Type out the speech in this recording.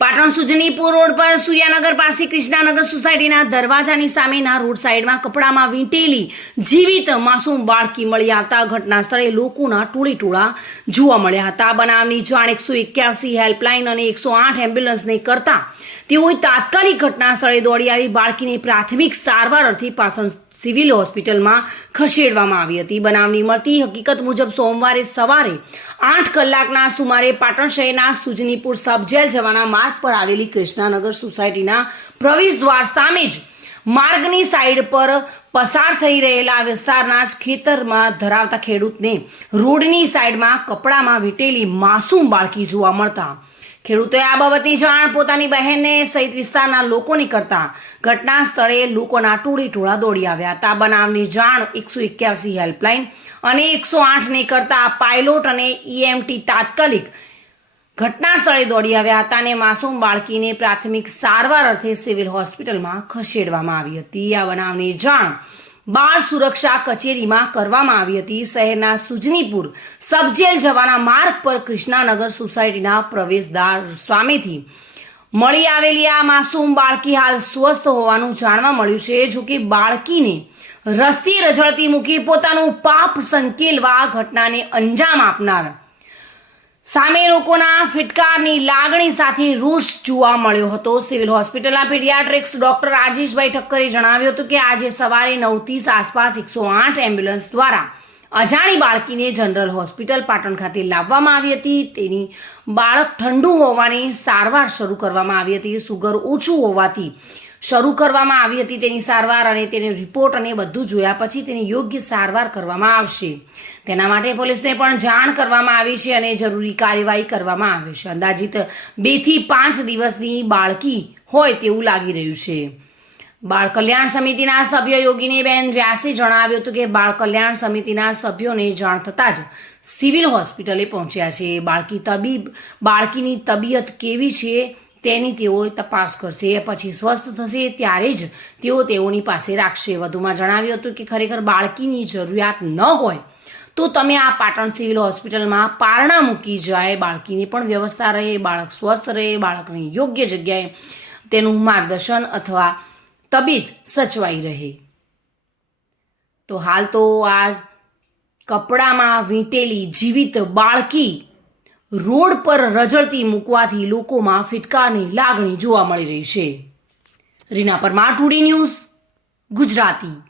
Patan સુજની Sujanipur road પર સૂર્યાનગર પાસે કૃષ્ણાનગર સોસાયટીના દરવાજાની સામેના રોડ સાઈડમાં કપડામાં વીંટેલી જીવિત માસૂમ બાળકી મળી આવતા ઘટના સ્થળે લોકોના ટોળી ટોળા જોવા મળ્યા હતા. બનાવની જાણ એકસો એક્યાસી હેલ્પલાઇન અને એકસો આઠ એમ્બ્યુલન્સને કરતા તેઓએ તાત્કાલિક ઘટના સ્થળે દોડી આવી બાળકીને પ્રાથમિક સારવાર અર્થે પાસણ સિવિલ હોસ્પિટલમાં ખસેડવામાં આવી હતી. બનાવની મળતી હકીકત મુજબ સોમવારે સવારે આઠ કલાકના સુમારે પાટણ શહેરના સુજનીપુર સબજેલ જવાના માર્ગ પર આવેલી કૃષ્ણાનગર સોસાયટીના પ્રવેશ દ્વાર સામે જ માર્ગની સાઈડ પર પસાર થઈ રહેલા વિસ્તારના જ ખેતરમાં ધરાવતા ખેડૂતને રોડની સાઈડમાં કપડામાં વીટેલી માસૂમ બાળકી જોવા મળતા ખેડૂતોએ આ બાબતની જાણ પોતાની બહેનને સહિત વિસ્તારના લોકોને કરતા ઘટના સ્થળે લોકોના ટોળી ટોળા દોડી આવ્યા હતા. બનાવની જાણ એકસો એક્યાસી હેલ્પલાઇન અને એકસો આઠને કરતા પાયલોટ અને ઈએમટી તાત્કાલિક ઘટના સ્થળે દોડી આવ્યા હતા અને માસૂમ બાળકીને પ્રાથમિક સારવાર અર્થે સિવિલ હોસ્પિટલમાં ખસેડવામાં આવી હતી. આ બનાવની જાણ બાળ સુરક્ષા કચેરીમાં કરવામાં આવી હતી. શહેરના સુજનીપુર સબજેલ જવાના માર્ગ પર કૃષ્ણાનગર સોસાયટીના પ્રવેશદ્વાર સામેથી મળી આવેલી આ માસૂમ બાળકી હાલ સ્વસ્થ હોવાનું જાણવા મળ્યું છે. જો કે બાળકીને રસ્તી રઝળતી મૂકી પોતાનું પાપ સંકેલવા ઘટનાને અંજામ આપનાર સામે લોકોના ફિટકારની લાગણી સાથે રોષ જોવા મળ્યો હતો. સિવિલ હોસ્પિટલના પીડિયાટ્રિક્સ ડોક્ટર રાજેશભાઈ ઠક્કરે જણાવ્યું હતું કે આજે સવારે નવ ત્રીસ આસપાસ એકસો આઠ એમ્બ્યુલન્સ દ્વારા અજાણી બાળકીને જનરલ હોસ્પિટલ પાટણ ખાતે લાવવામાં આવી હતી. તેની બાળક ઠંડુ હોવાની સારવાર શરૂ કરવામાં આવી હતી. સુગર ઓછું હોવાથી શરૂ કરવામાં આવી હતી તેની સારવાર અને તેને રિપોર્ટ અને બધું જોયા પછી તેની યોગ્ય સારવાર કરવામાં આવશે. તેના માટે પોલીસને પણ જાણ કરવામાં આવી છે અને જરૂરી કાર્યવાહી કરવામાં આવી છે. અંદાજિત બેથી પાંચ દિવસની બાળકી હોય તેવું લાગી રહ્યું છે. બાળ કલ્યાણ સમિતિના સભ્ય યોગીનીબેન વ્યાસે જણાવ્યું હતું કે બાળ કલ્યાણ સમિતિના સભ્યોને જાણ થતાં જ સિવિલ હોસ્પિટલે પહોંચ્યા છે. બાળકી તબીબ બાળકીની તબિયત કેવી છે તેની તેઓ તપાસ કરશે. પછી સ્વસ્થ થશે ત્યારે જ તેઓ તેઓની પાસે રાખશે. વધુમાં જણાવ્યું હતું કે ખરેખર બાળકીની જરૂરિયાત ન હોય તો તમે આ પાટણ સિવિલ હોસ્પિટલમાં પારણા મૂકી જાય. બાળકીની પણ વ્યવસ્થા રહે, બાળક સ્વસ્થ રહે, બાળકની યોગ્ય જગ્યાએ તેનું માર્ગદર્શન અથવા તબિયત સચવાઈ રહે. તો હાલ તો આ કપડામાં વીંટેલી જીવિત બાળકી રોડ પર રજળતી મૂકવાથી લોકોમાં ફિટકારની લાગણી જોવા મળી રહી છે. Reena Parmar two D news Gujarati.